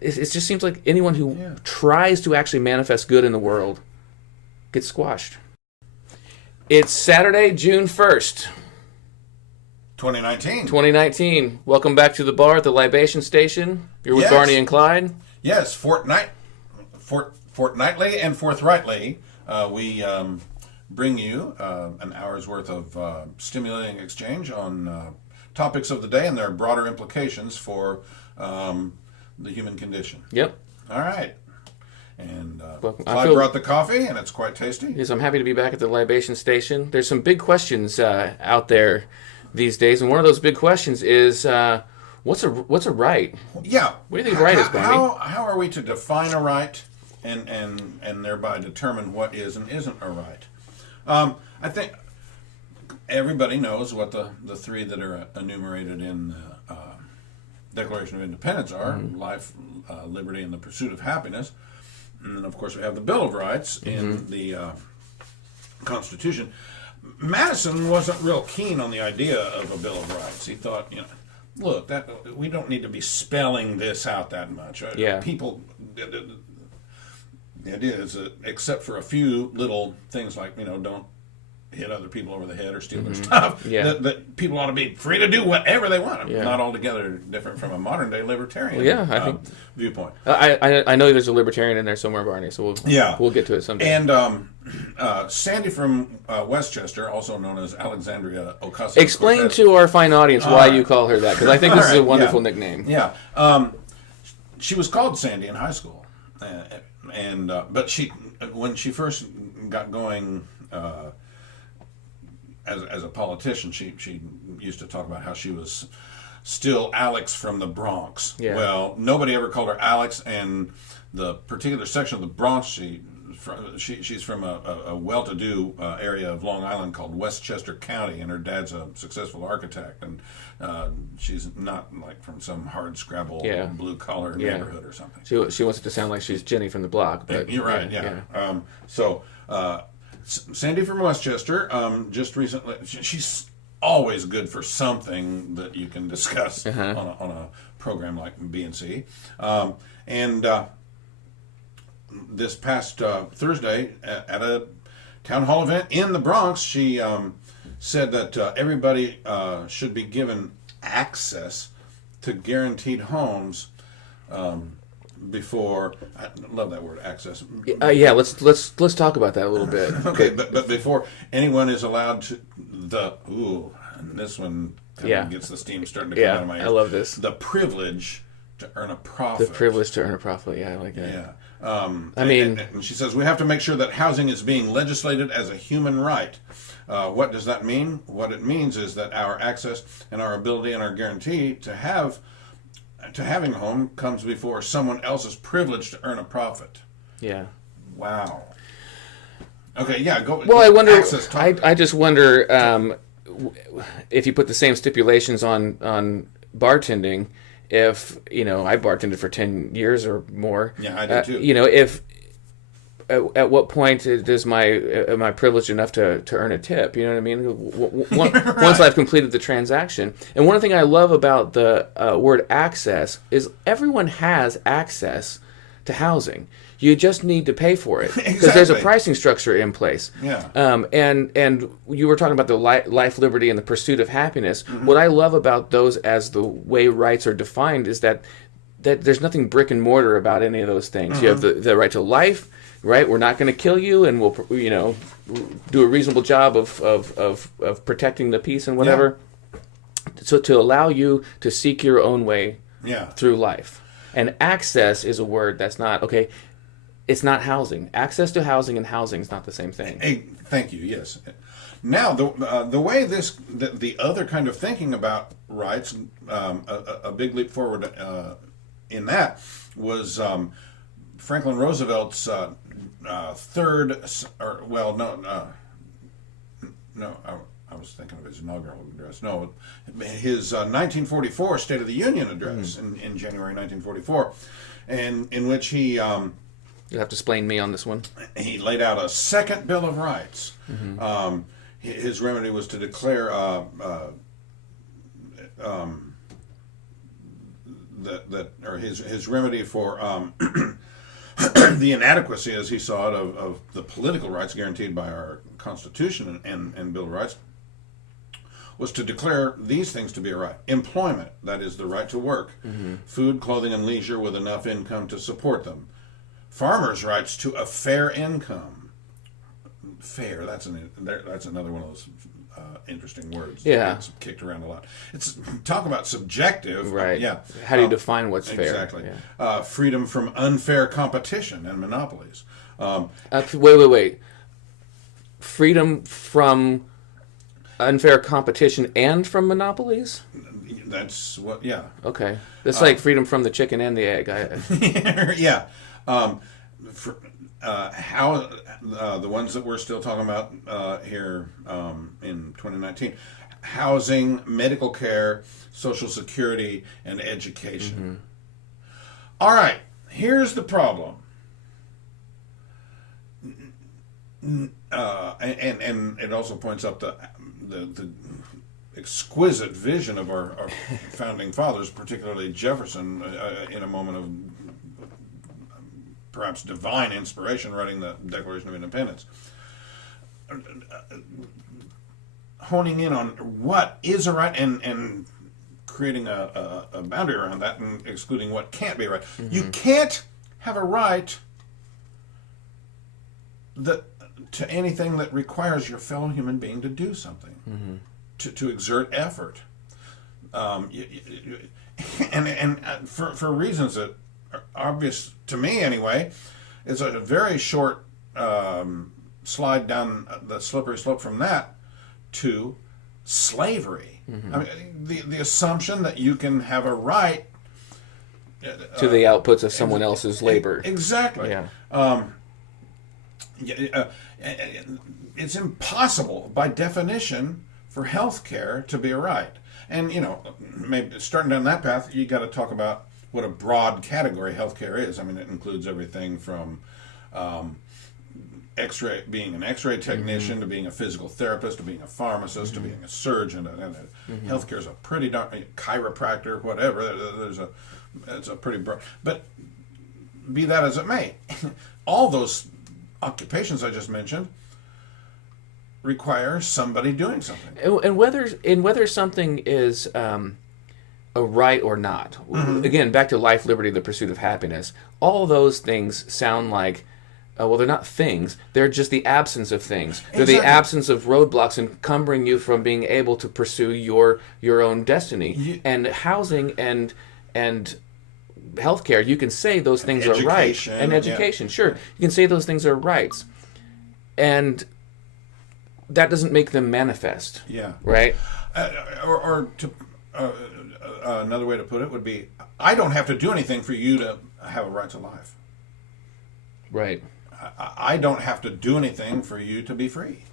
it just seems like anyone who tries to actually manifest good in the world gets squashed. It's Saturday, June 1st. 2019. Welcome back to the bar at the Libation Station. You're with Barney and Clyde. Yes, fortnightly and forthrightly, we bring you an hour's worth of stimulating exchange on topics of the day and their broader implications for the human condition. Yep. All right. And Clyde brought the coffee, and it's quite tasty. Yes, I'm happy to be back at the Libation Station. There's some big questions out there these days, and one of those big questions is, what's a right? Yeah. What do you think right is, Barney? How are we to define a right and thereby determine what is and isn't a right? I think everybody knows what the three that are enumerated in the Declaration of Independence are: life, liberty, and the pursuit of happiness. And then, of course, we have the Bill of Rights in the Constitution. Madison wasn't real keen on the idea of a Bill of Rights. He thought, look, that we don't need to be spelling this out that much. Yeah. People, the idea is that except for a few little things like, don't hit other people over the head or steal their stuff, that people ought to be free to do whatever they want. Not altogether different from a modern-day libertarian I think viewpoint. I know there's a libertarian in there somewhere, Barney, so we'll get to it someday. And Sandy from Westchester, also known as Alexandria Ocasio-Cortez. Explain to our fine audience why you call her that, because I think this is a wonderful nickname. Yeah. She was called Sandy in high school. But when she first got going as a politician, she used to talk about how she was still Alex from the Bronx. Yeah. Well, nobody ever called her Alex, and the particular section of the Bronx she's from a well-to-do area of Long Island called Westchester County, and her dad's a successful architect, and she's not like from some hard scrabble blue-collar neighborhood or something. She wants it to sound like she's Jenny from the block. But you're right, yeah. Sandy from Westchester, just recently, she's always good for something that you can discuss on a program like BNC. This past Thursday at a town hall event in the Bronx, she said that everybody should be given access to guaranteed homes before. I love that word, access. Let's talk about that a little bit. Okay, but before anyone is allowed to and this one gets the steam starting to come out of my ears. I love this. The privilege to earn a profit. The privilege to earn a profit. Yeah, I like that. Yeah. And she says we have to make sure that housing is being legislated as a human right. What does that mean? What it means is that our access and our ability and our guarantee to having a home comes before someone else's privilege to earn a profit. Yeah. Wow. Okay, yeah, go. Well, I wonder. I just wonder if you put the same stipulations on bartending. If I bartended for 10 years or more. Yeah, I did too. If at what point am I privileged enough to earn a tip? You know what I mean? Right. Once I've completed the transaction. And one thing I love about the word access is everyone has access to housing. You just need to pay for it because there's a pricing structure in place. Yeah. And you were talking about the life, liberty, and the pursuit of happiness. What I love about those as the way rights are defined is that there's nothing brick and mortar about any of those things. You have the right to life, right? We're not going to kill you, and we'll do a reasonable job of protecting the peace and whatever. Yeah. So to allow you to seek your own way through life. And access is a word that's not okay. It's not housing. Access to housing and housing is not the same thing. Hey, thank you. Yes. Now, the way the other kind of thinking about rights, a big leap forward in that was Franklin Roosevelt's third, I was thinking of his inaugural address. No, his 1944 State of the Union address in January 1944, and in which he. You'll have to explain me on this one. He laid out a second Bill of Rights. His remedy was to declare or his remedy for the inadequacy, as he saw it, of the political rights guaranteed by our Constitution and Bill of Rights, was to declare these things to be a right. Employment, that is the right to work. Food, clothing, and leisure with enough income to support them. Farmers' rights to a fair income. Fair, that's another one of those interesting words. Yeah. It's kicked around a lot. It's talk about subjective. Right. Yeah. How do you define what's fair? Exactly. Yeah. Freedom from unfair competition and monopolies. Wait. Freedom from unfair competition and from monopolies? That's what, yeah. Okay. It's like freedom from the chicken and the egg. Yeah. How the ones that we're still talking about here in 2019, housing, medical care, Social Security, and education. All right, here's the problem. And it also points up the exquisite vision of our founding fathers, particularly Jefferson, in a moment of perhaps divine inspiration, writing the Declaration of Independence, honing in on what is a right and creating a boundary around that and excluding what can't be a right. You can't have a right to anything that requires your fellow human being to do something, to exert effort, and for reasons that are obvious to me anyway. It's a very short slide down the slippery slope from that to slavery. I mean, the assumption that you can have a right to the outputs of someone else's labor. Exactly. Yeah. It's impossible by definition for health care to be a right. And, maybe starting down that path, you got to talk about what a broad category healthcare is. I mean, it includes everything from being an X-ray technician to being a physical therapist to being a pharmacist to being a surgeon. Healthcare is a pretty chiropractor, whatever. It's a pretty broad. But be that as it may, all those occupations I just mentioned require somebody doing something. And whether something is a right or not. Again, back to life, liberty, the pursuit of happiness. All those things sound like, well, they're not things. They're just the absence of things. They're the absence of roadblocks encumbering you from being able to pursue your own destiny. And housing and healthcare, you can say those things are right. And education, sure. You can say those things are rights. And that doesn't make them manifest. Yeah. Right? Or to... another way to put it would be, I don't have to do anything for you to have a right to life. Right. I don't have to do anything for you to be free.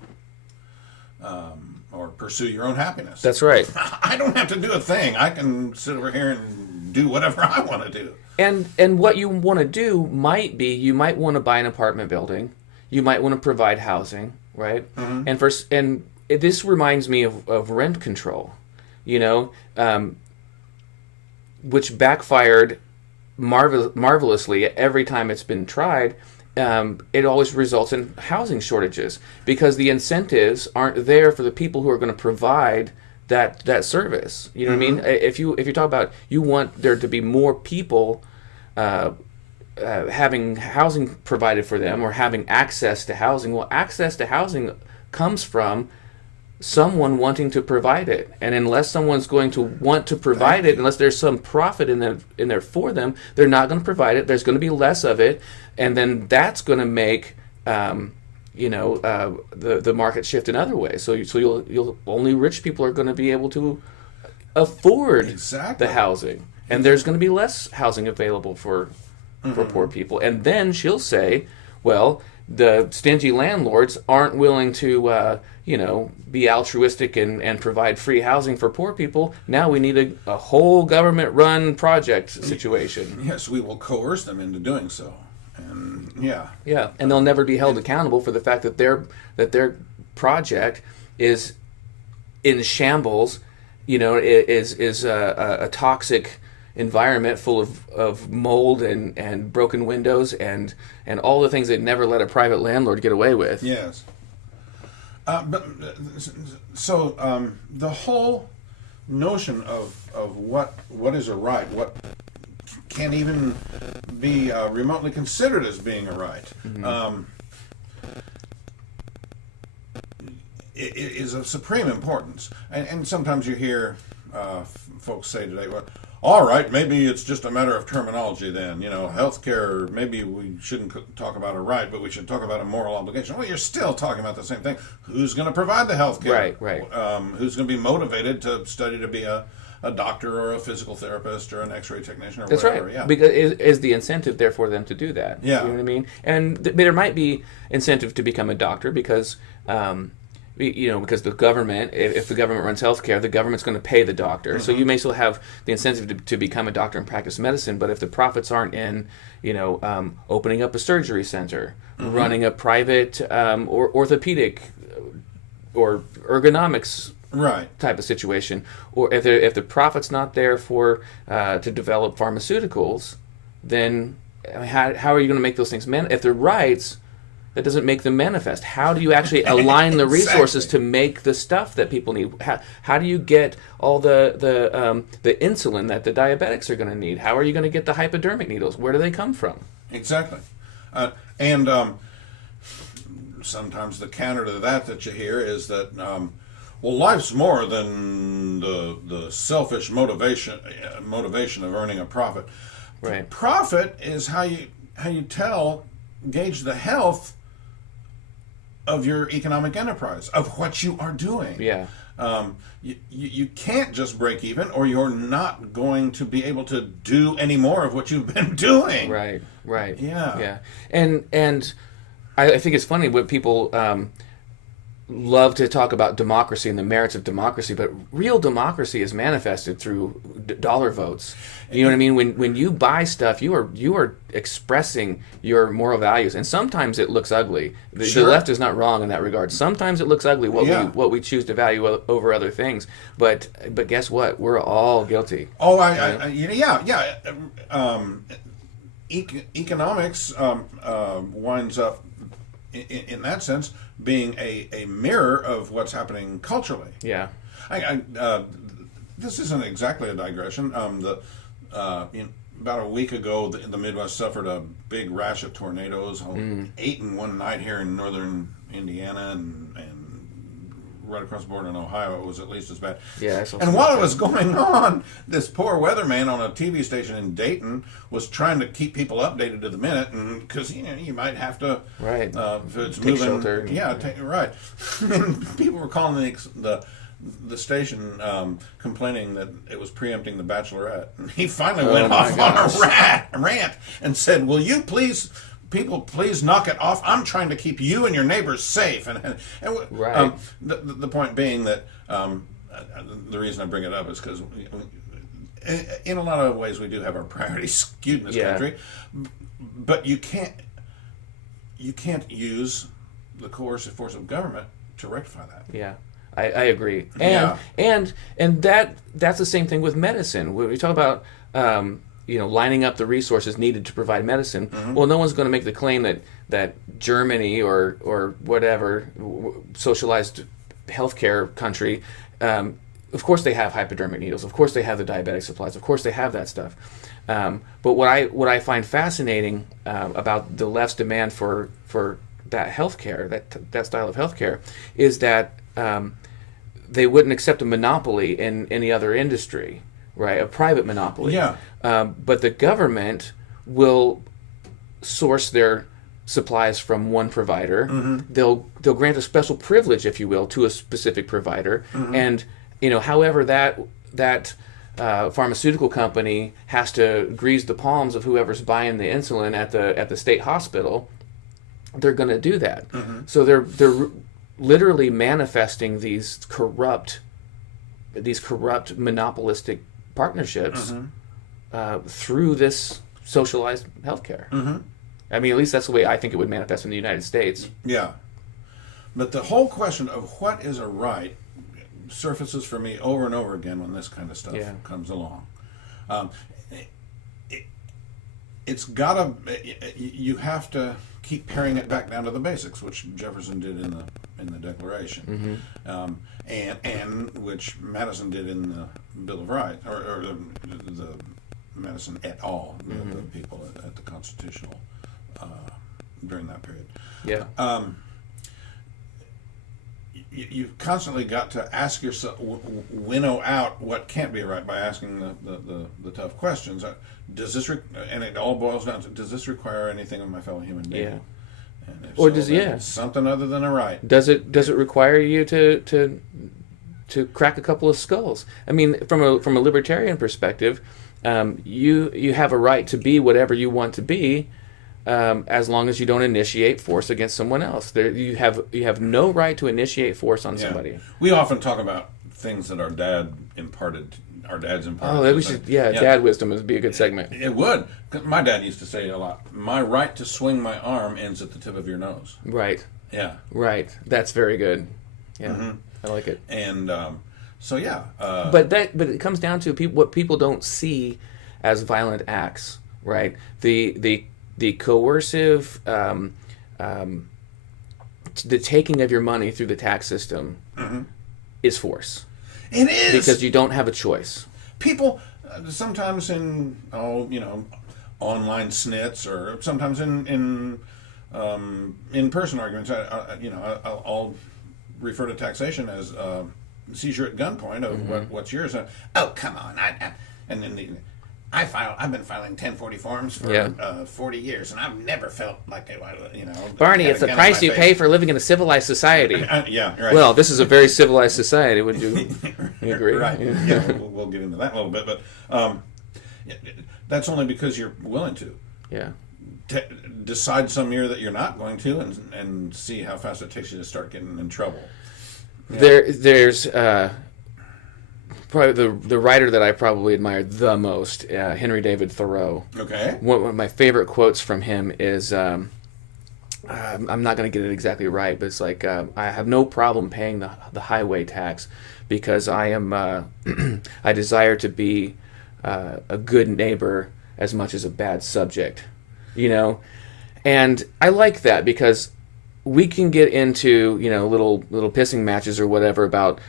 Or pursue your own happiness. That's right. I don't have to do a thing. I can sit over here and do whatever I want to do. And what you want to do might be, you might want to buy an apartment building. You might want to provide housing, right? And this reminds me of rent control. Which backfired marvelously every time it's been tried. It always results in housing shortages because the incentives aren't there for the people who are going to provide that service. You know what I mean? If you talk about you want there to be more people having housing provided for them or having access to housing, well, access to housing comes from someone wanting to provide it, and unless someone's going to want to provide it, unless there's some profit in there for them, they're not going to provide it. There's going to be less of it, and then that's going to make the market shift in other ways. So you'll only rich people are going to be able to afford the housing, and there's going to be less housing available for poor people. And then she'll say, well, the stingy landlords aren't willing to be altruistic and provide free housing for poor people. Now we need a whole government-run project situation. Yes, we will coerce them into doing so. And and they'll never be held accountable for the fact that their project is in shambles. Is a toxic environment full of mold and broken windows and all the things they'd never let a private landlord get away with. Yes. The whole notion of what is a right, what can even be remotely considered as being a right, it is of supreme importance. And sometimes you hear folks say today, well, all right, maybe it's just a matter of terminology then. Healthcare, maybe we shouldn't talk about a right, but we should talk about a moral obligation. Well, you're still talking about the same thing. Who's going to provide the healthcare? Right. Who's going to be motivated to study to be a doctor or a physical therapist or an x-ray technician or That's whatever? right. Yeah. Because is the incentive there for them to do that? Yeah. You know what I mean? And there might be incentive to become a doctor because... because the government, if the government runs healthcare, the government's going to pay the doctor. So you may still have the incentive to become a doctor and practice medicine, but if the profits aren't in, opening up a surgery center, running a private or orthopedic or ergonomics type of situation, or if the profit's not there for to develop pharmaceuticals, then how are you going to make those things if they're rights? That doesn't make them manifest. How do you actually align the resources to make the stuff that people need? How do you get all the insulin that the diabetics are going to need? How are you going to get the hypodermic needles? Where do they come from? Exactly. Sometimes the counter to that you hear is that, life's more than the selfish motivation of earning a profit. Right. Profit is how you gauge the health of your economic enterprise, of what you are doing. Yeah. You can't just break even, or you're not going to be able to do any more of what you've been doing. Right. Yeah. And I think it's funny when people love to talk about democracy and the merits of democracy, but real democracy is manifested through dollar votes. You know what I mean? When you buy stuff, you are expressing your moral values, and sometimes it looks ugly. The left is not wrong in that regard. Sometimes it looks ugly what we choose to value over other things. But guess what? We're all guilty. Oh, Economics winds up in that sense being a mirror of what's happening culturally. Yeah. This isn't exactly a digression. About a week ago, the Midwest suffered a big rash of tornadoes, 8 in one night here in northern Indiana, and right across the border in Ohio, it was at least as bad. Yeah, and while it was going on, this poor weatherman on a TV station in Dayton was trying to keep people updated to the minute, and because you might have to, if it's take moving, shelter. Right. And people were calling the station complaining that it was preempting The Bachelorette, and he finally went off on a rant and said, "Will you please?" People, please knock it off. I'm trying to keep you and your neighbors safe. The point being that the reason I bring it up is because in a lot of ways we do have our priorities skewed in this country, but you can't use the coercive force of government to rectify that. Yeah. I agree. And that's the same thing with medicine. When we talk about lining up the resources needed to provide medicine. Well, no one's going to make the claim that Germany or whatever socialized healthcare country, of course they have hypodermic needles. Of course they have the diabetic supplies. Of course they have that stuff. But what I find fascinating about the left's demand for that healthcare, that style of healthcare, is that they wouldn't accept a monopoly in any other industry. Right, a private monopoly. Yeah. But the government will source their supplies from one provider. They'll grant a special privilege, if you will, to a specific provider. And however that pharmaceutical company has to grease the palms of whoever's buying the insulin at the state hospital, they're going to do that. So they're literally manifesting these corrupt monopolistic partnerships through this socialized healthcare. I mean, at least that's the way I think it would manifest in the United States. Yeah. But the whole question of what is a right surfaces for me over and over again when this kind of stuff comes along. It's gotta. You have to keep paring it back down to the basics, which Jefferson did in the Declaration, and which Madison did in the Bill of Rights, or the Madison et al. The people at the Constitutional during that period. Yeah. You've constantly got to ask yourself, winnow out what can't be right by asking the tough questions. Does this, and it all boils down to, does this require anything of my fellow human being? Yeah. And if Or so, does then yeah it's something other than a right? Does it require you to crack a couple of skulls? I mean, from a libertarian perspective, you have a right to be whatever you want to be. As long as you don't initiate force against someone else, you have no right to initiate force on somebody. We often talk about things that our dads imparted. Oh, we should, dad wisdom would be a good segment. It would. My dad used to say a lot. My right to swing my arm ends at the tip of your nose. Right. Yeah. Right. That's very good. Yeah, I like it. And so yeah. But it comes down to what people don't see as violent acts, right? The coercive, the taking of your money through the tax system is force. It is, because you don't have a choice. People sometimes in online snits, or sometimes in person arguments. I'll refer to taxation as seizure at gunpoint of what's yours. Oh, come on! And then I've been filing 1040 forms for 40 years, and I've never felt like Barney, it's the price you pay for living in a civilized society. Yeah, right. Well, this is a very civilized society. Would you agree? Right. Yeah, we'll get into that a little bit, but that's only because you're willing to. Yeah. Decide some year that you're not going to, and see how fast it takes you to start getting in trouble. Yeah. There's probably the writer that I probably admire the most, Henry David Thoreau. Okay. One of my favorite quotes from him is, I'm not going to get it exactly right, but it's like, I have no problem paying the highway tax because I am I desire to be a good neighbor as much as a bad subject, and I like that because we can get into little pissing matches or whatever about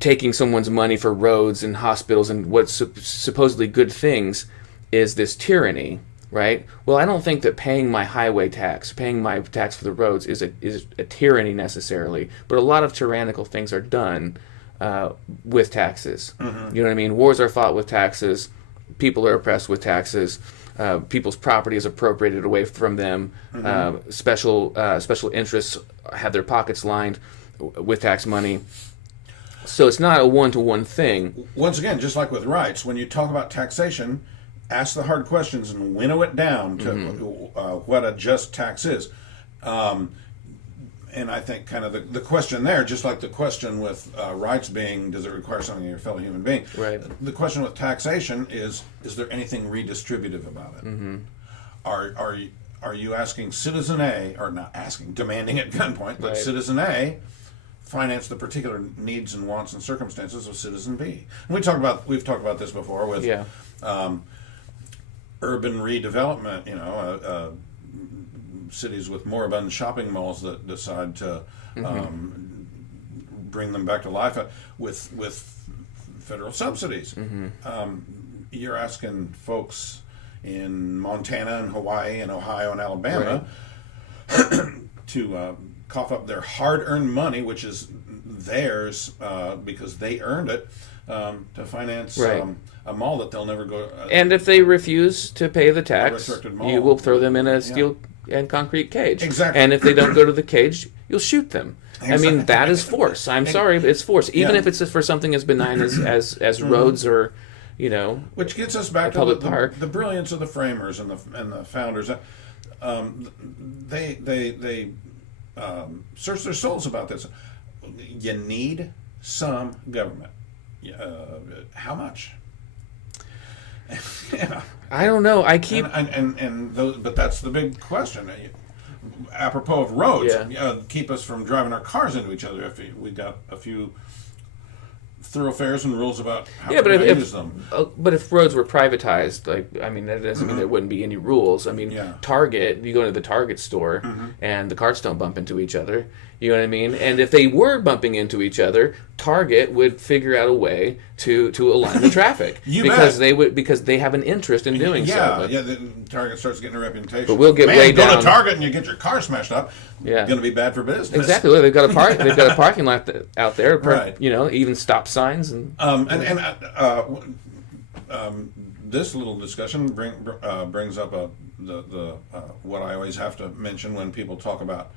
taking someone's money for roads and hospitals and what's supposedly good things is this tyranny, right? Well, I don't think that paying my highway tax, paying my tax for the roads is a tyranny necessarily, but a lot of tyrannical things are done with taxes. Mm-hmm. You know what I mean? Wars are fought with taxes. People are oppressed with taxes. People's property is appropriated away from them. Mm-hmm. Special interests have their pockets lined with tax money. So it's not a one-to-one thing. Once again, just like with rights, when you talk about taxation, ask the hard questions and winnow it down to what a just tax is. And I think kind of the question there, just like the question with rights being, does it require something of your fellow human being? Right. The question with taxation is there anything redistributive about it? Mm-hmm. Are you asking Citizen A, or not asking, demanding at gunpoint, but Citizen A finance the particular needs and wants and circumstances of Citizen B? And we've talked about this before with urban redevelopment. Cities with moribund shopping malls that decide to bring them back to life with federal subsidies. Mm-hmm. You're asking folks in Montana and Hawaii and Ohio and Alabama to cough up their hard-earned money, which is theirs because they earned it, to finance a mall that they'll never go. And if they refuse to pay the tax, you will throw them in a steel and concrete cage. Exactly. And if they don't go to the cage, you'll shoot them. Exactly. I mean, that is force. I'm sorry, but it's force. Even if it's for something as benign as roads or, which gets us back to the brilliance of the framers and the founders. They search their souls about this. You need some government. How much? Yeah. I don't know. I keep but that's the big question. Apropos of roads, keep us from driving our cars into each other. If we got a few thoroughfares and rules about how Yeah, but to use them. But if roads were privatized, that doesn't mean there wouldn't be any rules. Target, you go to the Target store, and the carts don't bump into each other. You know what I mean? And if they were bumping into each other, Target would figure out a way to align the traffic because they have an interest in doing so. Target starts getting a reputation. But we'll get way down. Go to Target and you get your car smashed up. Yeah, going to be bad for business. Exactly. Well, they've got a parking lot out there. Right. Even stop signs and. This little discussion brings up the what I always have to mention when people talk about.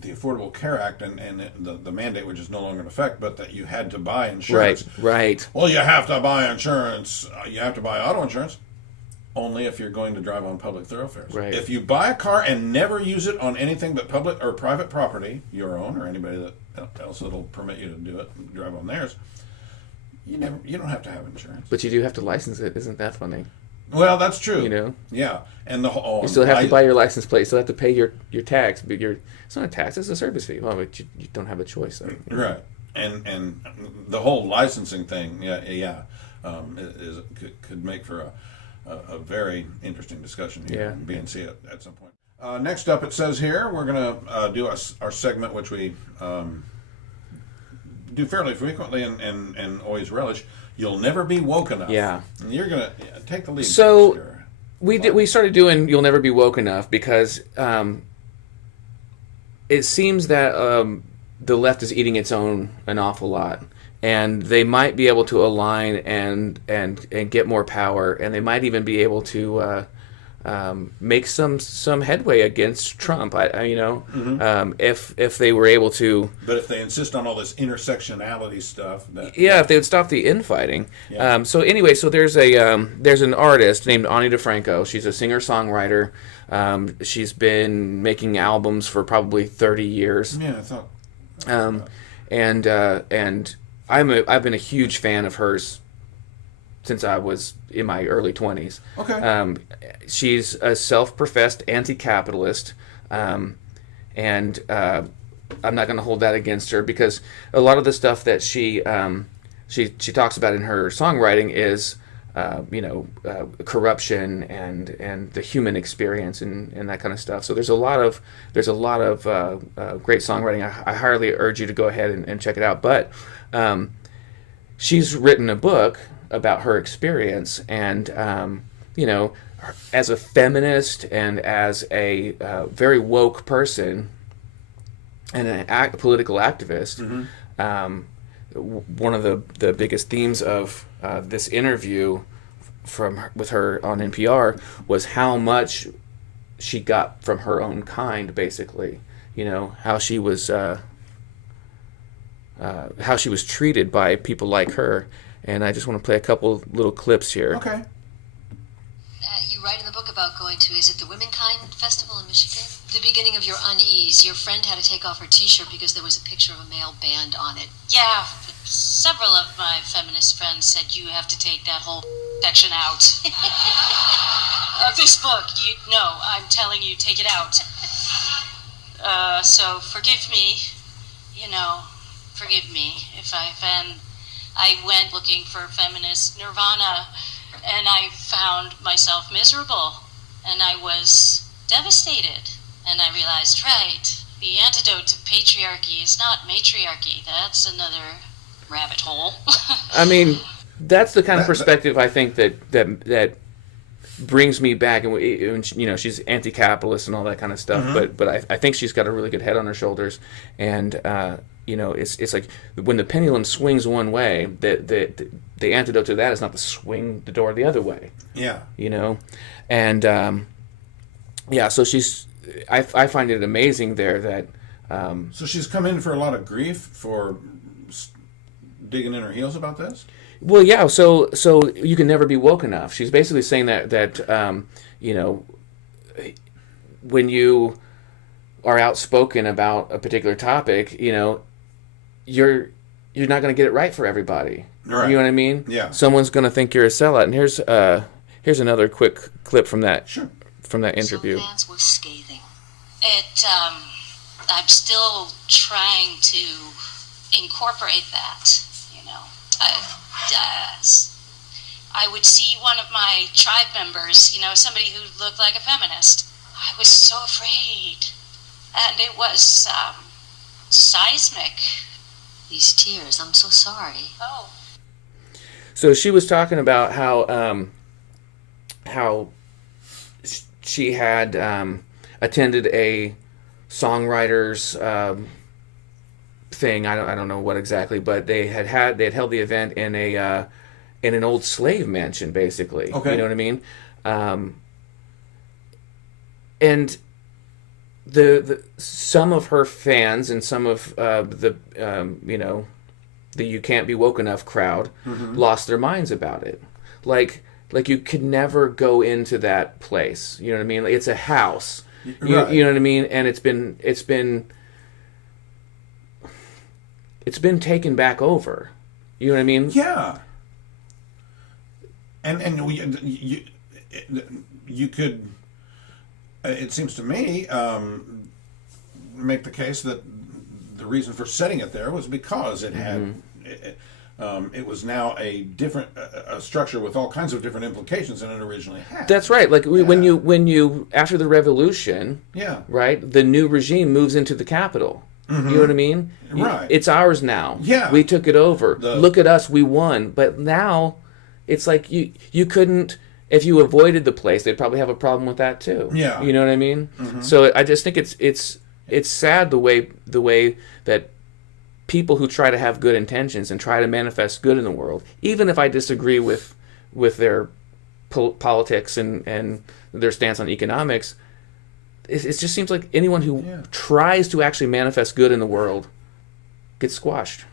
The Affordable Care Act and the mandate, which is no longer in effect, but that you had to buy insurance. Right. Well, you have to buy insurance. You have to buy auto insurance only if you're going to drive on public thoroughfares. Right. If you buy a car and never use it on anything but public or private property, your own or anybody else that'll permit you to do it, drive on theirs, you don't have to have insurance. But you do have to license it. Isn't that funny? Well, that's true. Yeah, and you still have to buy your license plate. You still have to pay your tax. But it's not a tax; it's a service fee. Well, but you don't have a choice. Right, and the whole licensing thing, could make for a very interesting discussion here in BNC at some point. Next up, it says here we're going to do our segment, which we do fairly frequently and always relish. You'll never be woke enough. Yeah. And you're going to take the lead. So we started doing You'll Never Be Woke Enough because it seems that the left is eating its own an awful lot. And they might be able to align and get more power, and they might even be able to make some headway against Trump. If they were able to. But if they insist on all this intersectionality stuff, if they would stop the infighting. Yeah. So there's an artist named Ani DiFranco. She's a singer-songwriter. She's been making albums for probably 30 years. Yeah, I thought. And I've been a huge fan of hers since I was in my early 20s. Okay. She's a self-professed anti-capitalist, and I'm not going to hold that against her because a lot of the stuff that she talks about in her songwriting is corruption and the human experience and that kind of stuff. So there's a lot of great songwriting. I highly urge you to go ahead and check it out. But she's written a book about her experience, and as a feminist and as a very woke person and a political activist, one of the biggest themes of this interview with her on NPR was how much she got from her own kind, basically. How she was treated by people like her. And I just want to play a couple little clips here. Okay. You write in the book about going to, is it the Womenkind Festival in Michigan? The beginning of your unease. Your friend had to take off her T-shirt because there was a picture of a male band on it. Yeah, several of my feminist friends said you have to take that whole section out. This book, I'm telling you, take it out. So forgive me, forgive me if I offend. I went looking for feminist nirvana, and I found myself miserable, and I was devastated. And I realized, right, the antidote to patriarchy is not matriarchy. That's another rabbit hole. I mean, that's the kind of perspective I think that brings me back. And she's anti-capitalist and all that kind of stuff. But I think she's got a really good head on her shoulders, and it's like when the pendulum swings one way, the antidote to that is not to swing the door the other way. Yeah. And so I find it amazing there that. So she's come in for a lot of grief for digging in her heels about this? Well, yeah. So you can never be woke enough. She's basically saying that when you are outspoken about a particular topic, you're not going to get it right for everybody. Right. You know what I mean? Yeah. Someone's going to think you're a sellout. And here's another quick clip from that interview. Some fans were scathing. I'm still trying to incorporate that, you know. I would see one of my tribe members, you know, somebody who looked like a feminist. I was so afraid. And it was seismic. These tears, I'm so sorry. Oh. So she was talking about how she had attended a songwriters thing. I don't know what exactly, but they had held the event in an old slave mansion, basically. Okay. You know what I mean? And the some of her fans and some of the You Can't Be Woke Enough crowd lost their minds about it. Like you could never go into that place. You know what I mean? Like, it's a house. Right. You know what I mean? And it's been taken back over. You know what I mean? Yeah. And you could, it seems to me, make the case that the reason for setting it there was because it had, it was now a different a structure with all kinds of different implications than it originally had. That's right. Like when you after the revolution, Yeah. right, the new regime moves into the capital. You know what I mean? Right. It's ours now. Yeah. We took it over. Look at us, we won. But now it's like you couldn't, if you avoided the place, they'd probably have a problem with that too. Yeah. You know what I mean? So I just think it's sad the way that people who try to have good intentions and try to manifest good in the world, even if I disagree with their politics and their stance on economics, it just seems like anyone who tries to actually manifest good in the world gets squashed.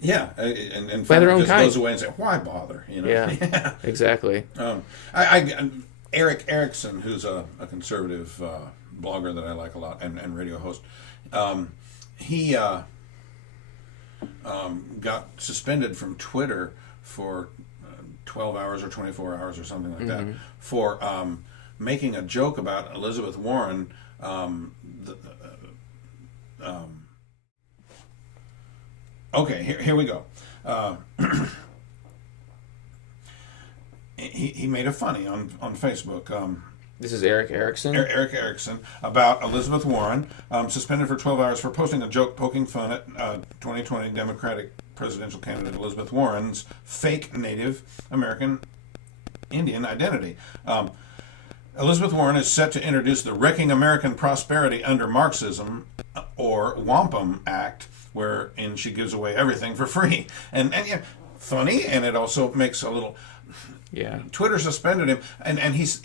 Yeah, and By their own just kind. goes away and says, "Why bother?" You know. Yeah. Exactly. Eric Erickson, who's a conservative blogger that I like a lot and radio host, he got suspended from Twitter for 12 hours or 24 hours or something like that for making a joke about Elizabeth Warren. Okay, here we go. He made a funny on Facebook. This is Eric Erickson. Eric Erickson about Elizabeth Warren, suspended for 12 hours for posting a joke poking fun at 2020 Democratic presidential candidate Elizabeth Warren's fake Native American Indian identity. Elizabeth Warren is set to introduce the Wrecking American Prosperity Under Marxism, or Wampum Act, wherein she gives away everything for free. And yeah, funny, and it also makes a little... Yeah. Twitter suspended him, and he's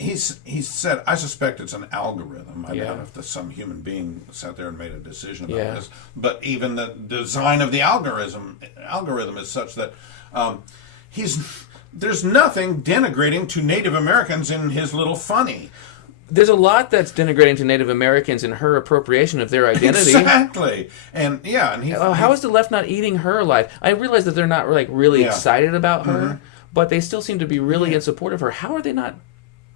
said, I suspect it's an algorithm. I doubt if some human being sat there and made a decision about this. But even the design of the algorithm is such that there's nothing denigrating to Native Americans in his little funny. There's a lot that's denigrating to Native Americans in her appropriation of their identity. Exactly. And how is the left not eating her alive? I realize that they're not really excited about her, but they still seem to be really in support of her. How are they not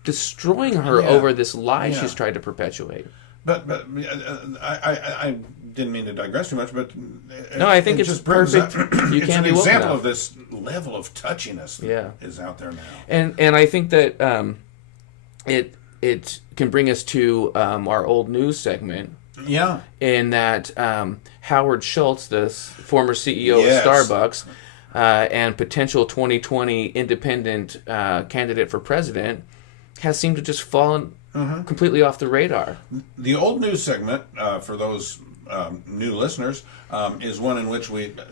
destroying her over this lie she's tried to perpetuate? But I didn't mean to digress too much, but no, I think it's just perfect. You it's can't an be woke example enough. of this level of touchiness that is out there now. And I think that it can bring us to our old news segment. Yeah. In that Howard Shultz, the former CEO of Starbucks, and potential 2020 independent candidate for president, has seemed to just fallen completely off the radar. The old news segment, for those new listeners, is one in which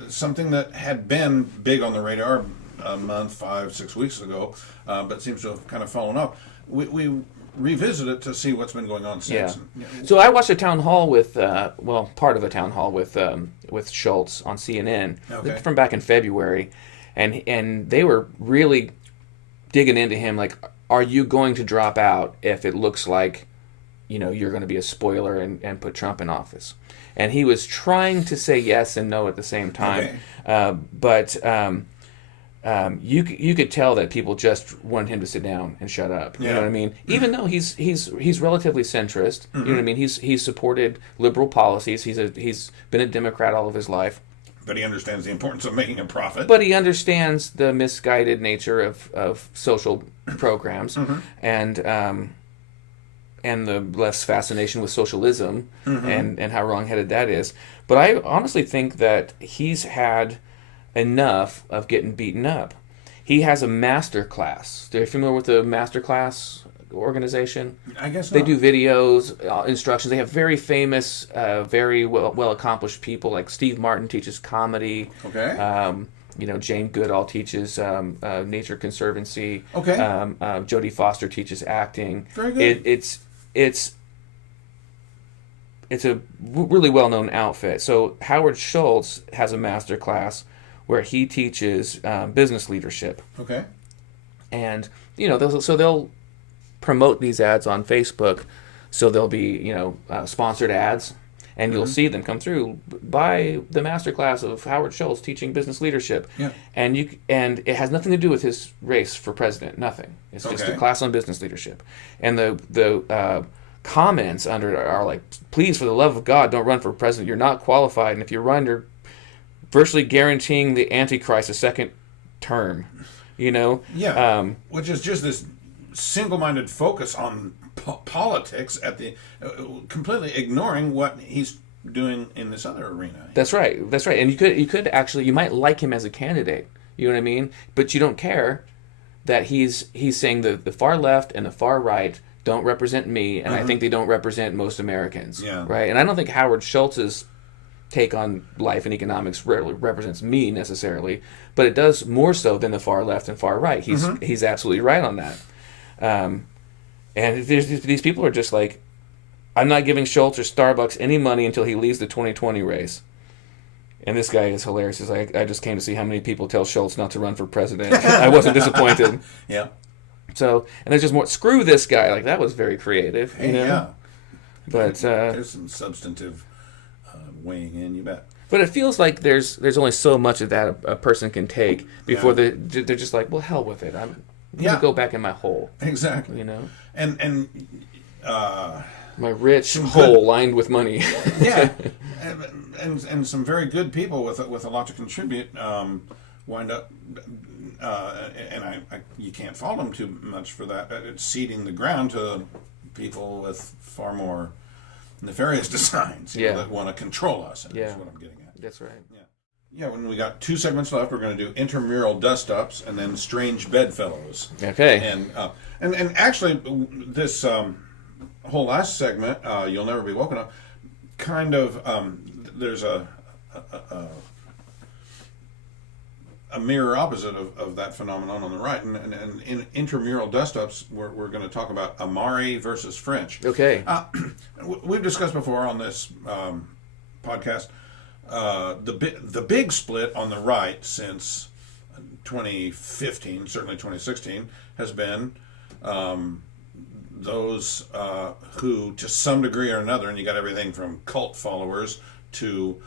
something that had been big on the radar a month, 5-6 weeks ago, but seems to have kind of fallen off. We revisit it to see what's been going on since. Yeah. So I watched a town hall with, part of a town hall with Schultz on CNN from back in February, and they were really digging into him, like, are you going to drop out if it looks like, you're going to be a spoiler and put Trump in office? And he was trying to say yes and no at the same time, but you could tell that people just wanted him to sit down and shut up. You know what I mean? Even though he's relatively centrist, you know what I mean? He's supported liberal policies. He's been a Democrat all of his life. But he understands the importance of making a profit. But he understands the misguided nature of social programs and the less fascination with socialism and how wrongheaded that is. But I honestly think that he's had enough of getting beaten up. He has a master class. Are you familiar with the master class organization? I guess They not. do videos, instructions. They have very famous, very well accomplished people. Like Steve Martin teaches comedy. Okay. Jane Goodall teaches Nature Conservancy. Okay. Jodie Foster teaches acting. Very good. It's a really well-known outfit. So Howard Shultz has a master class where he teaches business leadership. Okay. And they'll promote these ads on Facebook. So they'll be sponsored ads, and you'll see them come through. Buy the master class of Howard Schultz teaching business leadership. Yeah. And it has nothing to do with his race for president. Nothing. It's just a class on business leadership. And the comments under it are like, please, for the love of God, don't run for president. You're not qualified, and if you run, you're virtually guaranteeing the Antichrist a second term. Yeah. Which is just this single-minded focus on politics at the completely ignoring what he's doing in this other arena. That's right. And you could actually, you might like him as a candidate. You know what I mean? But you don't care that he's saying the far left and the far right don't represent me, and I think they don't represent most Americans. Yeah. Right? And I don't think Howard Schultz's take on life and economics rarely represents me necessarily, but it does more so than the far left and far right. He's absolutely right on that. And these people are just like, I'm not giving Schultz or Starbucks any money until he leaves the 2020 race. And this guy is hilarious. He's like, I just came to see how many people tell Schultz not to run for president. I wasn't disappointed. Yeah. So, and there's just more, screw this guy. Like, that was very creative. Yeah. But there's some substantive weighing in, you bet. But it feels like there's only so much of that a person can take before they're just like, well, hell with it. I'm going to go back in my hole. Exactly. And my rich hole lined with money. Yeah. And some very good people with a lot to contribute wind up, and you can't fault them too much for that. It's ceding the ground to people with far more nefarious designs that want to control us. That's what I'm getting at. That's right. Yeah, when we got 2 segments left, we're going to do intramural dust-ups and then strange bedfellows. Okay. And actually, this whole last segment, You'll Never Be Woken Up, kind of, there's a mirror opposite of that phenomenon on the right. And in intramural dust-ups, we're going to talk about Amari versus French. Okay. We've discussed before on this podcast the big split on the right since 2015, certainly 2016, has been those who, to some degree or another, and you got everything from cult followers to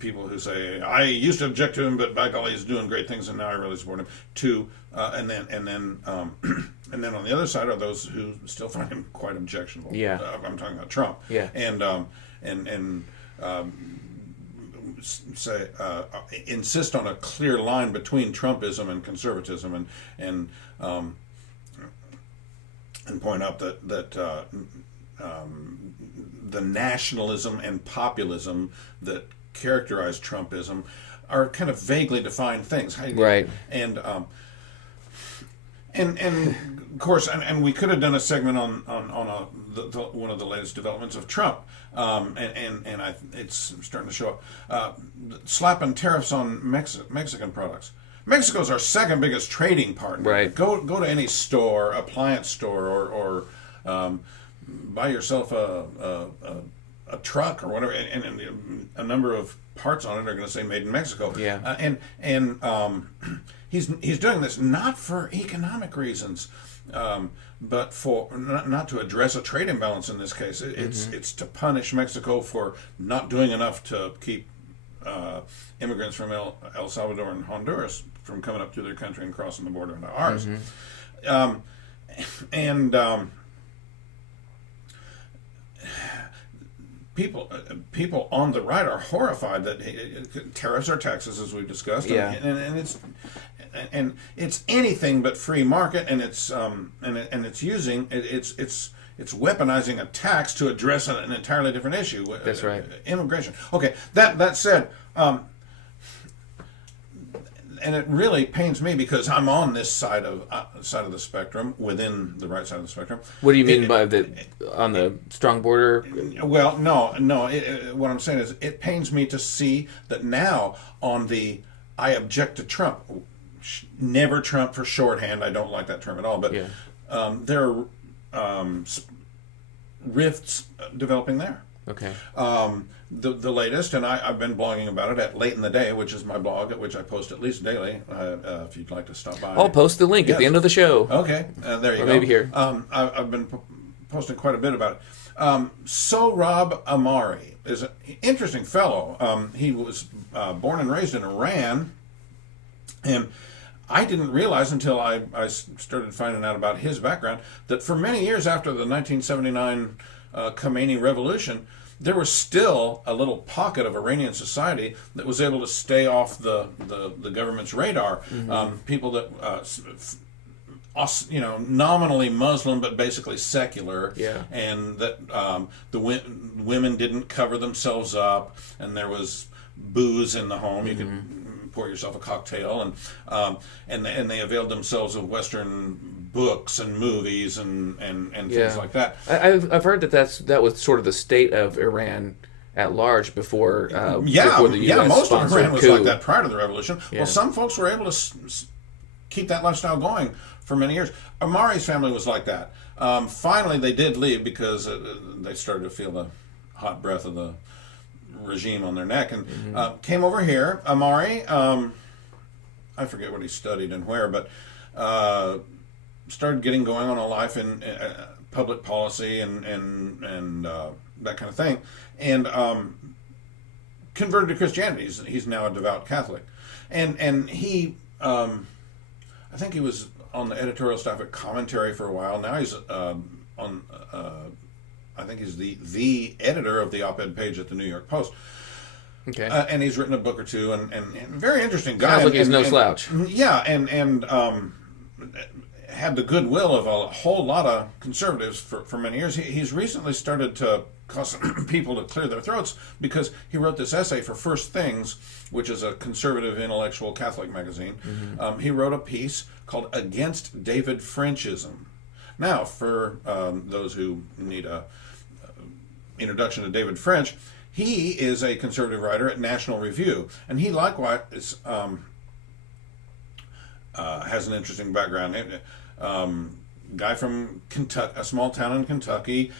people who say, I used to object to him, but by golly, he's doing great things, and now I really support him. To and then on the other side are those who still find him quite objectionable. Yeah, I'm talking about Trump. Yeah, and say insist on a clear line between Trumpism and conservatism, and point out that the nationalism and populism that characterize Trumpism are kind of vaguely defined things, right? And of course, and we could have done a segment on one of the latest developments of Trump, and it's starting to show up, slapping tariffs on Mexican products. Mexico's our second biggest trading partner. Right. Go to any store, appliance store, or buy yourself a truck or whatever, and a number of parts on it are going to say made in Mexico. Yeah. He's doing this not for economic reasons, but for not to address a trade imbalance in this case. It's to punish Mexico for not doing enough to keep immigrants from El Salvador and Honduras from coming up through their country and crossing the border into ours. people on the right are horrified that tariffs are taxes, as we've discussed, and it's anything but free market, and it's weaponizing a tax to address an entirely different issue. That's right. Immigration. Okay. That said. And it really pains me because I'm on this side of the spectrum, within the right side of the spectrum. What do you mean by on the strong border? Well, no. What I'm saying is, it pains me to see that now on the I object to Trump, never Trump for shorthand. I don't like that term at all. But there are rifts developing there. Okay. The latest, and I've been blogging about it at Late in the Day, which is my blog at which I post at least daily. If you'd like to stop by, I'll post the link at the end of the show. Okay, there you go. Maybe here. I've been posting quite a bit about it. Sohrab Amari is an interesting fellow. He was born and raised in Iran, and I didn't realize until I started finding out about his background that for many years after the 1979 Khomeini revolution, there was still a little pocket of Iranian society that was able to stay off the government's radar. People that nominally Muslim but basically secular, and that the women didn't cover themselves up, and there was booze in the home. You could pour yourself a cocktail, and they availed themselves of Western books and movies and things like that. I've heard that was sort of the state of Iran at large before before the U.S. Most of Iran was coup. like that prior to the revolution. Well, some folks were able to keep that lifestyle going for many years. Amari's family was like that. Finally, they did leave because they started to feel the hot breath of the regime on their neck, and came over here. Amari, I forget what he studied and where, but started getting going on a life in public policy and that kind of thing, and converted to Christianity. He's now a devout Catholic, and he, I think he was on the editorial staff at Commentary for a while. Now he's on. I think he's the editor of the op-ed page at the New York Post. Okay. And he's written a book or two, and very interesting guy. Sounds like he's no slouch. Yeah, and had the goodwill of a whole lot of conservatives for many years. He's recently started to cause people to clear their throats because he wrote this essay for First Things, which is a conservative intellectual Catholic magazine. He wrote a piece called Against David Frenchism. Now, for those who need a introduction to David French, he is a conservative writer at National Review, and he likewise has an interesting background. Guy from Kentucky, a small town in Kentucky,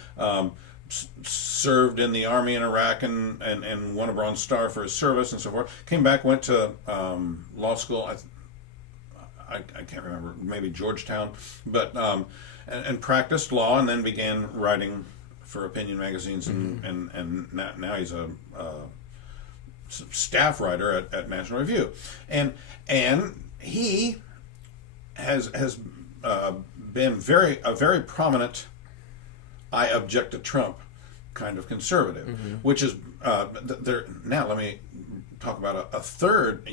served in the army in Iraq and won a Bronze Star for his service and so forth. Came back, went to law school. I can't remember, maybe Georgetown, but and practiced law, and then began writing for opinion magazines, and now he's a staff writer at National Review, and he has been a very prominent I object to Trump kind of conservative, which is there. Now let me talk about a third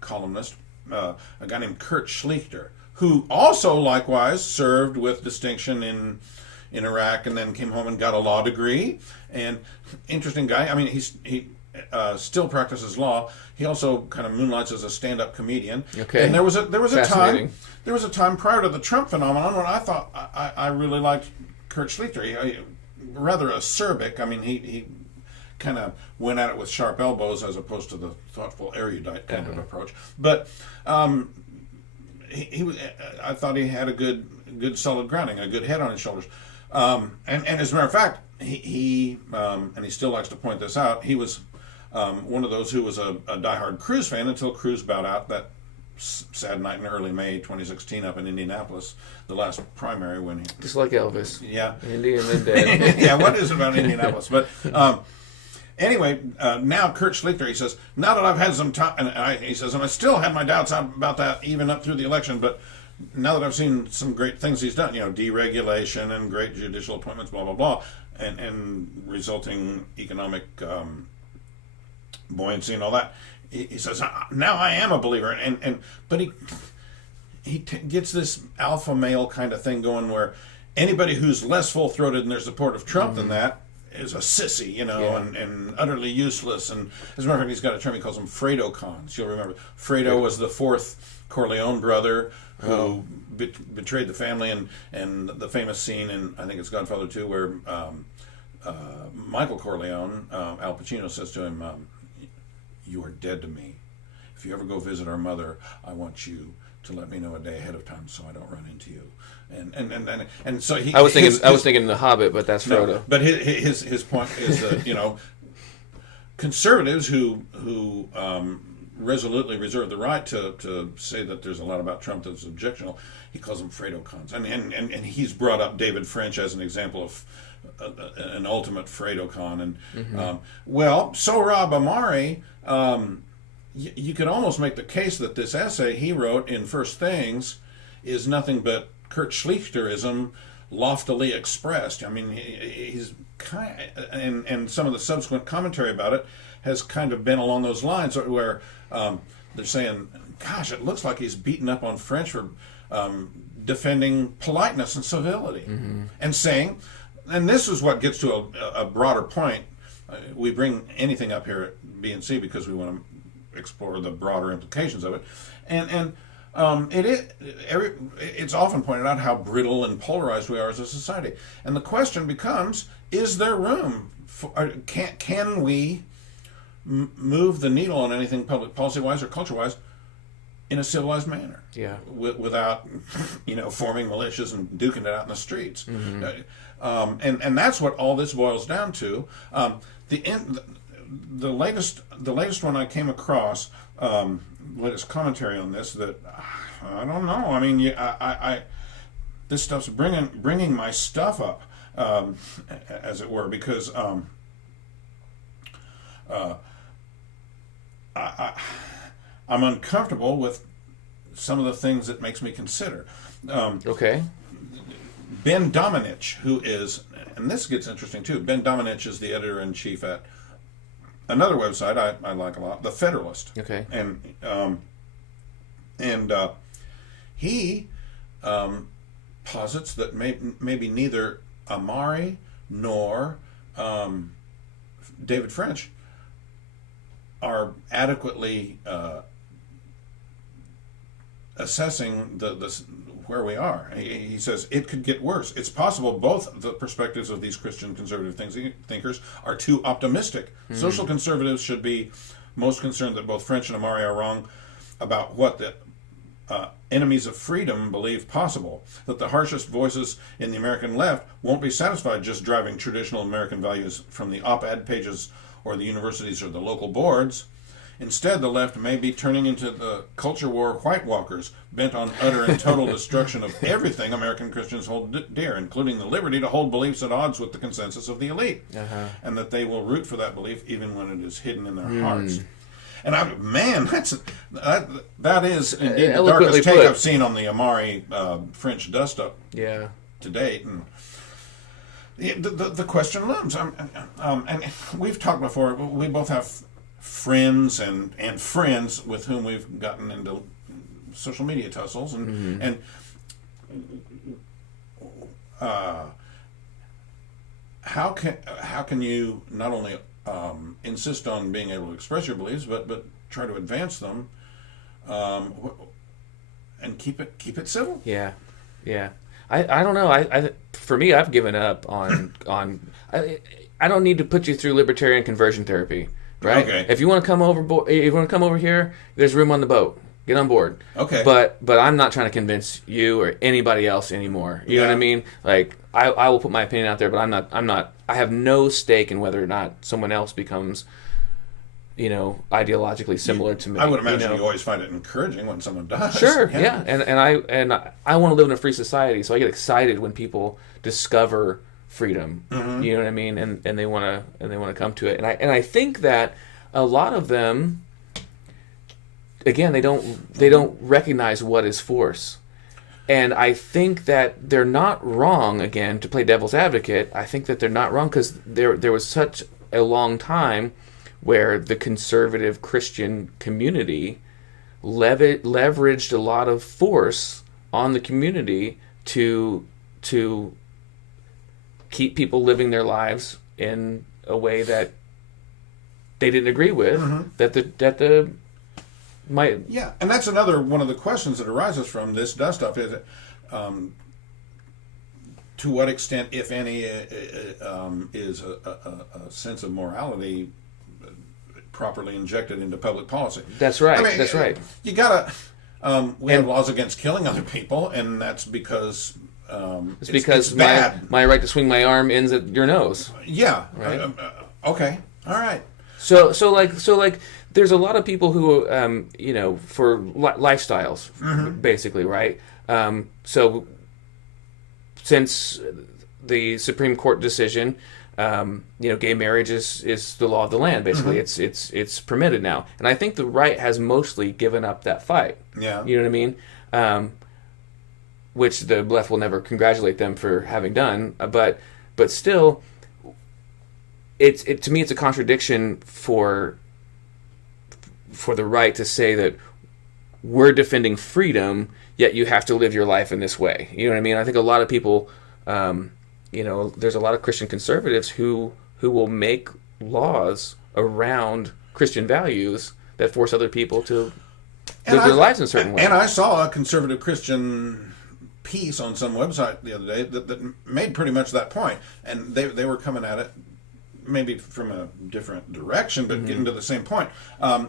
columnist, a guy named Kurt Schlichter, who also likewise served with distinction in Iraq, and then came home and got a law degree. And interesting guy. I mean, he still practices law. He also kind of moonlights as a stand-up comedian. Okay. And there was a time prior to the Trump phenomenon when I thought I really liked Kurt Schlichter. He rather acerbic. I mean, he kind of went at it with sharp elbows as opposed to the thoughtful erudite kind of approach. But he was. I thought he had a good solid grounding, a good head on his shoulders. And as a matter of fact, he and he still likes to point this out. He was one of those who was a diehard Cruz fan until Cruz bowed out that sad night in early May 2016 up in Indianapolis, the last primary when he... Just like Elvis. Yeah. Indy and then dead. Yeah, what is it about Indianapolis? But anyway, now Kurt Schlichter, he says, now that I've had some time, and he says, and I still had my doubts about that even up through the election, but now that I've seen some great things he's done, deregulation and great judicial appointments, blah, blah, blah, and resulting economic buoyancy and all that. He says, now I am a believer, but he gets this alpha male kind of thing going where anybody who's less full-throated in their support of Trump than that is a sissy, and utterly useless. And as a matter of fact, he's got a term, he calls them Fredo-cons. You'll remember, Fredo was the fourth Corleone brother who betrayed the family, and the famous scene in, I think it's Godfather 2, where Michael Corleone, Al Pacino says to him, you are dead to me. If you ever go visit our mother, I want you to let me know a day ahead of time so I don't run into you. And so he. I was thinking The Hobbit, but that's Frodo. No, but his point is that conservatives who resolutely reserve the right to say that there's a lot about Trump that's objectionable, he calls them Fredo-cons, and he's brought up David French as an example of an ultimate Fredo-con, and so Rob Amari. You could almost make the case that this essay he wrote in First Things is nothing but Kurt Schlichterism loftily expressed. I mean, he's kind of, and some of the subsequent commentary about it has kind of been along those lines, where they're saying, gosh, it looks like he's beaten up on French for defending politeness and civility, and saying, and this is what gets to a broader point. We bring anything up here at B&C because we want to explore the broader implications of it, and it's often pointed out how brittle and polarized we are as a society, and the question becomes: is there room for, can we move the needle on anything public policy wise or culture wise in a civilized manner? Yeah, without forming militias and duking it out in the streets, and that's what all this boils down to. The latest one I came across, latest commentary on this, that I don't know. I mean, I this stuff's bringing my stuff up, as it were, because I'm uncomfortable with some of the things it makes me consider. Okay. Ben Domenech, who is, and this gets interesting too. Ben Domenech is the editor-in-chief at another website I like a lot, The Federalist. Okay. And he posits that maybe neither Amari nor David French are adequately assessing the where we are. He says it could get worse. It's possible both the perspectives of these Christian conservative thinkers are too optimistic. Social conservatives should be most concerned that both French and Amari are wrong about what the enemies of freedom believe possible, that the harshest voices in the American left won't be satisfied just driving traditional American values from the op-ed pages or the universities or the local boards. Instead, the left may be turning into the culture war White Walkers, bent on utter and total destruction of everything American Christians hold dear, including the liberty to hold beliefs at odds with the consensus of the elite, and that they will root for that belief even when it is hidden in their hearts. And that is indeed the darkest take I've seen on the Amari French dust-up to date. And the question looms. And we've talked before, we both have friends and friends with whom we've gotten into social media tussles, and how can you not only insist on being able to express your beliefs, but try to advance them, and keep it civil? Yeah. I don't know. For me, I've given up on. I don't need to put you through libertarian conversion therapy. Right. Okay. If you want to come over here, there's room on the boat. Get on board. Okay. But I'm not trying to convince you or anybody else anymore. You know what I mean? Like I will put my opinion out there, but I'm not. I have no stake in whether or not someone else becomes, ideologically similar to me. I would imagine you always find it encouraging when someone does. Sure. Yeah. And I want to live in a free society, so I get excited when people discover freedom, you know what I mean, and they want to come to it, and I think that a lot of them, again, they don't recognize what is force, And I think that they're not wrong, again, to play devil's advocate. I think that they're not wrong because there was such a long time where the conservative Christian community leveraged a lot of force on the community to keep people living their lives in a way that they didn't agree with. Yeah, and that's another one of the questions that arises from this dust-up is to what extent, if any, is a sense of morality properly injected into public policy. That's right. I mean, that's right. You gotta. We have laws against killing other people, and that's because it's because it's bad. my right to swing my arm ends at your nose. Yeah. Right. Okay. All right. So like, there's a lot of people who, for lifestyles, basically, right? So since the Supreme Court decision, gay marriage is the law of the land. Basically, it's permitted now, and I think the right has mostly given up that fight. Yeah, you know what I mean. Which the left will never congratulate them for having done, but still, to me it's a contradiction for the right to say that we're defending freedom, yet you have to live your life in this way. You know what I mean? I think a lot of people. There's a lot of Christian conservatives who will make laws around Christian values that force other people to live their lives in a certain way. And I saw a conservative Christian piece on some website the other day that made pretty much that point. And they were coming at it maybe from a different direction, but getting to the same point.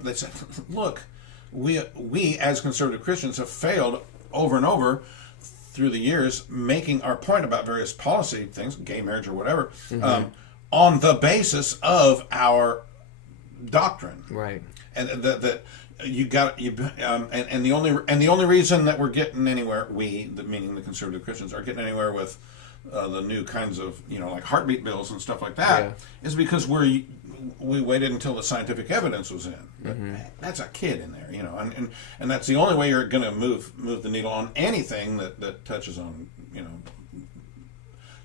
They said, look, we as conservative Christians have failed over and over through the years, making our point about various policy things, gay marriage or whatever, on the basis of our doctrine, right? And that and the only reason that we're getting anywhere, meaning the conservative Christians, are getting anywhere with the new kinds of like heartbeat bills and stuff like that, is because we waited until the scientific evidence was in. That's a kid in there, and that's the only way you're going to move the needle on anything that touches on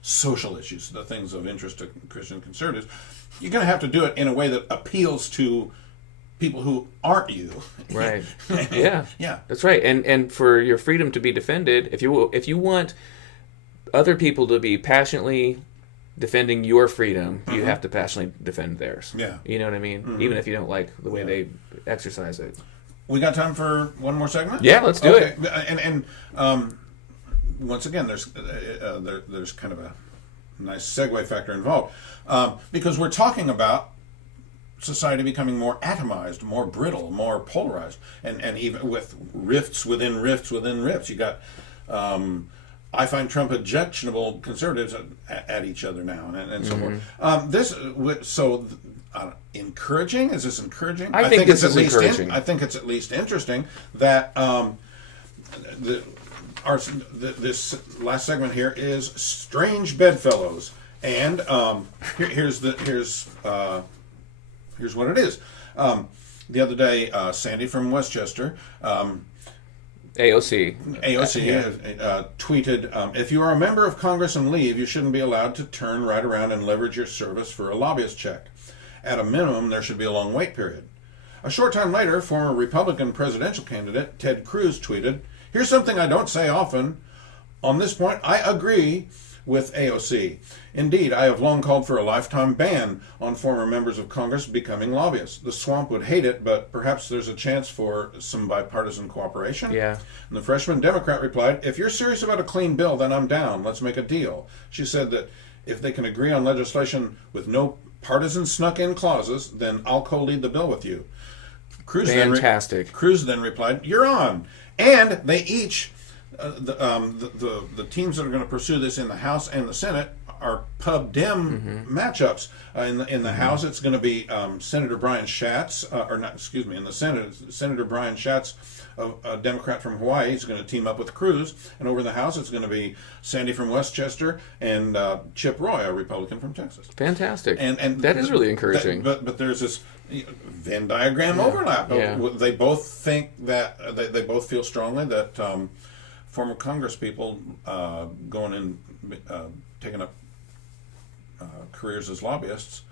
social issues, the things of interest to Christian conservatives. You're going to have to do it in a way that appeals to people who aren't you. Right. Yeah. Yeah. That's right. And for your freedom to be defended, if you want other people to be passionately defending your freedom, you have to passionately defend theirs. Yeah. You know what I mean? Even if you don't like the way they exercise it. We got time for one more segment? Yeah, let's do it. And once again, there's kind of a nice segue factor involved, because we're talking about society becoming more atomized, more brittle, more polarized, and even with rifts within rifts within rifts. You got I find Trump objectionable conservatives at each other now, and so forth. Encouraging? Is this encouraging? I think this is encouraging. I think it's at least interesting that this last segment here is strange bedfellows, and here's what it is. The other day, Sandy from Westchester. AOC tweeted, if you are a member of Congress and leave, you shouldn't be allowed to turn right around and leverage your service for a lobbyist check. At a minimum, there should be a long wait period. A short time later, former Republican presidential candidate Ted Cruz tweeted, here's something I don't say often. On this point, I agree with AOC. Indeed, I have long called for a lifetime ban on former members of Congress becoming lobbyists. The swamp would hate it, but perhaps there's a chance for some bipartisan cooperation. Yeah. And the freshman Democrat replied, if you're serious about a clean bill, then I'm down. Let's make a deal. She said that if they can agree on legislation with no partisan snuck-in clauses, then I'll co-lead the bill with you. Fantastic. Cruz then replied, you're on. And they each... the teams that are going to pursue this in the House and the Senate are pub dem matchups. In the House, it's going to be Senator Brian Schatz, in the Senate, Senator Brian Schatz, a Democrat from Hawaii, is going to team up with Cruz, and over in the House, it's going to be Sandy from Westchester and Chip Roy, a Republican from Texas. Fantastic. And that is really encouraging. But there's this Venn diagram overlap. Yeah. They both think that they both feel strongly that. former Congress people going in, taking up careers as lobbyists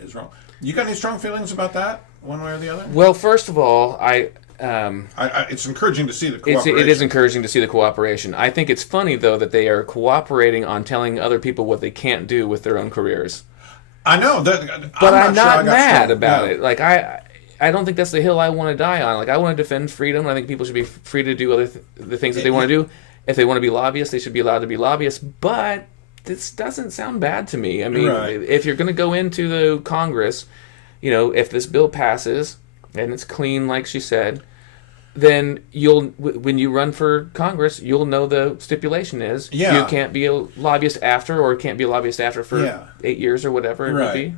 is wrong. You got any strong feelings about that, one way or the other? Well, first of all, it's encouraging to see the cooperation. It is encouraging to see the cooperation. I think it's funny, though, that they are cooperating on telling other people what they can't do with their own careers. I know that, but I'm not mad about it. Like I don't think that's the hill I want to die on. Like I want to defend freedom. And I think people should be free to do the things that they want to do. If they want to be lobbyists, they should be allowed to be lobbyists. But this doesn't sound bad to me. I mean, if you're going to go into the Congress, if this bill passes and it's clean, like she said, then when you run for Congress, you'll know the stipulation is you can't be a lobbyist after, or can't be a lobbyist after for 8 years or whatever it would be.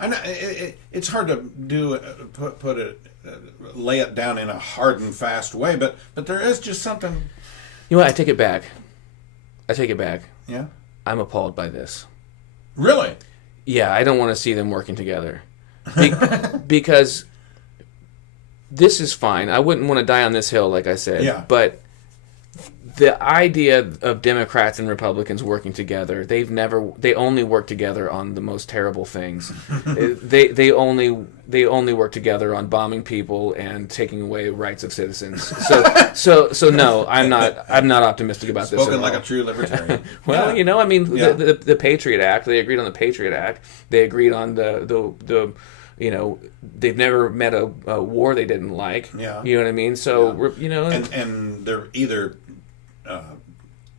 I know it's hard to do lay it down in a hard and fast way, but there is just something. You know what? I take it back. Yeah, I'm appalled by this. Really? Yeah, I don't want to see them working together because this is fine. I wouldn't want to die on this hill, like I said. Yeah. But the idea of Democrats and Republicans working together, they only work together on the most terrible things. they only work together on bombing people and taking away rights of citizens. So no, I'm not optimistic about this. Spoken like a true libertarian. Well, the Patriot Act, they agreed on the Patriot Act. They agreed on the they've never met a war they didn't like. Yeah. You know what I mean? So, and they're either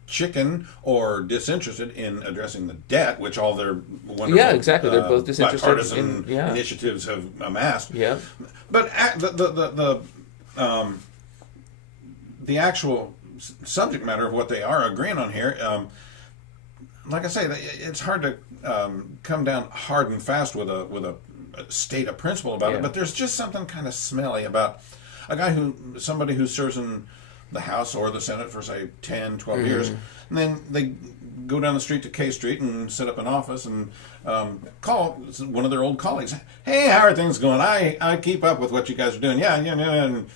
chicken or disinterested in addressing the debt, which all their wonderful exactly. They're both disinterested bipartisan initiatives have amassed. Yeah. But the actual subject matter of what they are agreeing on here, like I say, it's hard to come down hard and fast with a state a principle about it, but there's just something kind of smelly about somebody who serves in the House or the Senate for, say, 10, 12 years, and then they go down the street to K Street and set up an office and call one of their old colleagues. Hey, how are things going? I keep up with what you guys are doing. Yeah, and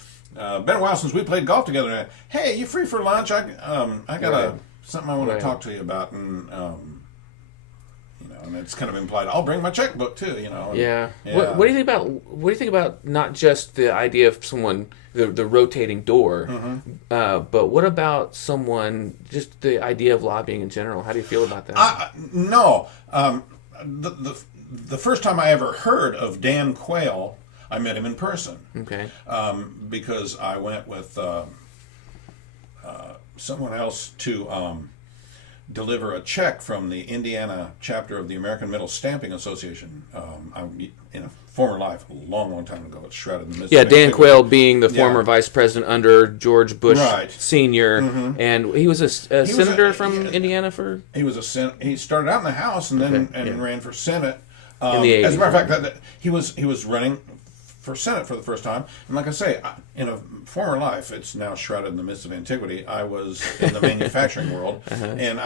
been a while since we played golf together. Hey, you free for lunch? I got something I want to talk to you about, and and it's kind of implied I'll bring my checkbook too. Yeah. What do you think about not just the idea of someone the rotating door, but what about someone just the idea of lobbying in general? How do you feel about that? No. The first time I ever heard of Dan Quayle, I met him in person. Okay. Because I went with someone else to deliver a check from the Indiana chapter of the American Metal Stamping Association. In a former life, a long, long time ago, it's shrouded in the mist. Yeah, Dan Quayle being the former vice president under George Bush Sr., and he was a senator from Indiana for. He was he started out in the House and then ran for Senate. In the 80s. As a matter of fact, he was running for Senate for the first time, and like I say, in a former life, it's now shrouded in the mist of antiquity. I was in the manufacturing world, and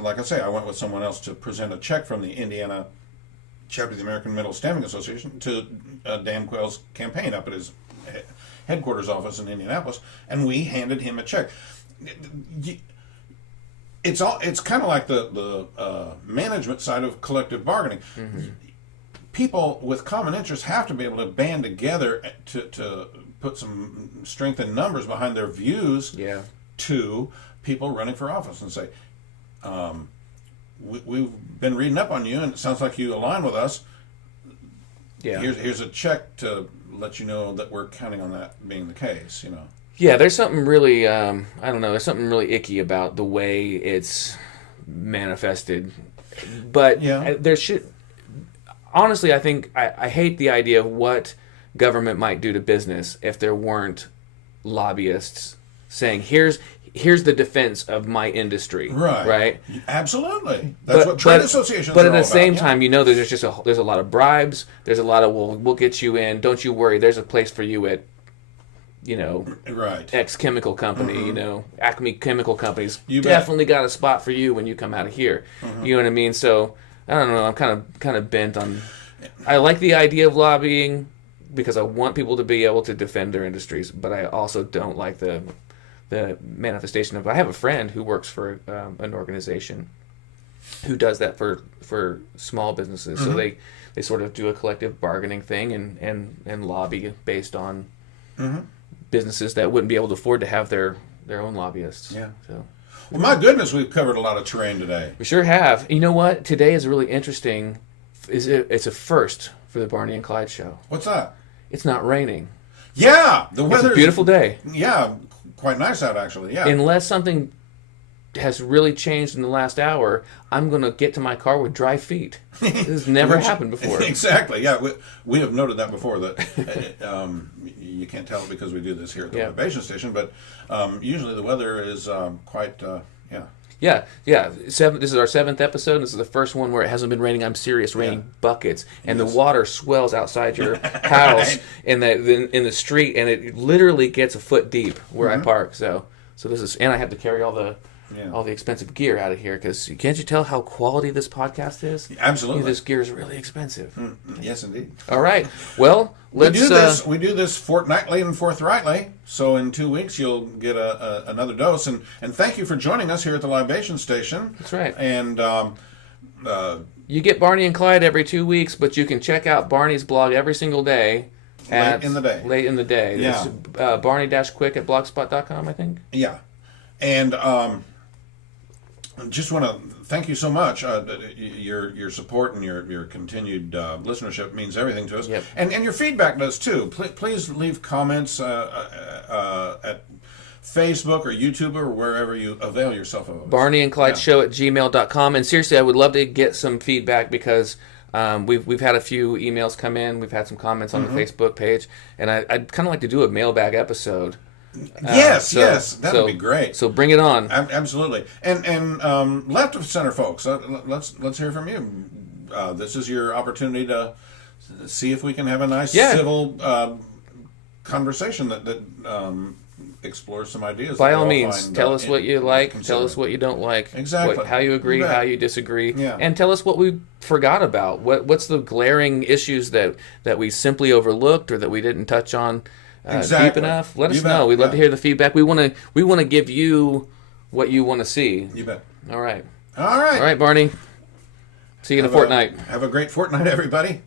like I say, I went with someone else to present a check from the Indiana chapter of the American Metal Stamping Association to Dan Quayle's campaign up at his headquarters office in Indianapolis, and we handed him a check. It's kind of like the management side of collective bargaining. People with common interests have to be able to band together to put some strength in numbers behind their views to people running for office and say, we've been reading up on you and it sounds like you align with us. Yeah. Here's a check to let you know that we're counting on that being the case, Yeah, there's something really, there's something really icky about the way it's manifested. But there should... Honestly, I think I hate the idea of what government might do to business if there weren't lobbyists saying, here's the defense of my industry. Right? Absolutely. That's what trade associations are all about. But at the same time, there's a lot of bribes. There's a lot of, we'll get you in. Don't you worry. There's a place for you at, X chemical company, Acme Chemical Companies. You definitely got a spot for you when you come out of here. You know what I mean? So... I don't know. I'm kind of bent on. I like the idea of lobbying, because I want people to be able to defend their industries, but I also don't like the manifestation of. I have a friend who works for an organization who does that for small businesses. So they sort of do a collective bargaining thing and lobby based on businesses that wouldn't be able to afford to have their own lobbyists. Yeah. So. Well, my goodness, we've covered a lot of terrain today. We sure have. You know what? Today is really interesting. It's a first for the Barney and Clyde show. What's that? It's not raining. Yeah, the weather. It's a beautiful day. Yeah, quite nice out actually. Yeah. Unless something has really changed in the last hour, I'm going to get to my car with dry feet. This has never happened before. Exactly. Yeah, we have noted that before. That you can't tell it because we do this here at the Libation Station, but usually the weather is quite. Yeah. This is our 7th episode. This is the first one where it hasn't been raining. I'm serious, raining buckets, and the water swells outside your house in the street, and it literally gets a foot deep where I park. So this is, and I have to carry all the expensive gear out of here because can't you tell how quality this podcast is? Absolutely, this gear is really expensive. Yes, indeed. All right, well, let's we do this fortnightly and forthrightly. So in 2 weeks you'll get another dose. And thank you for joining us here at the Libation Station. That's right. And you get Barney and Clyde every 2 weeks, but you can check out Barney's blog every single day. Late in the day. Yeah. It's Barney-Quick@blogspot.com, I think. Yeah. And just want to thank you so much. Your support and your continued listenership means everything to us. Yep. And your feedback does too. Please leave comments at Facebook or YouTube or wherever you avail yourself of. Barney and Clyde show at gmail.com. And seriously, I would love to get some feedback because we've had a few emails come in. We've had some comments on the Facebook page. And I'd kind of like to do a mailbag episode. Yes, that would be great. So bring it on. Absolutely. And left of center folks, let's hear from you. This is your opportunity to see if we can have a nice civil conversation that explores some ideas. By all means, tell us what you like. Tell us what you don't like. Exactly. How you agree, how you disagree, Yeah. and tell us what we forgot about. What's the glaring issues that we simply overlooked or that we didn't touch on. Deep enough? Let us know. We'd love to hear the feedback. We want to give you what you want to see. You bet. All right. All right. All right, Barney. See you in a fortnight. Have a great fortnight, everybody.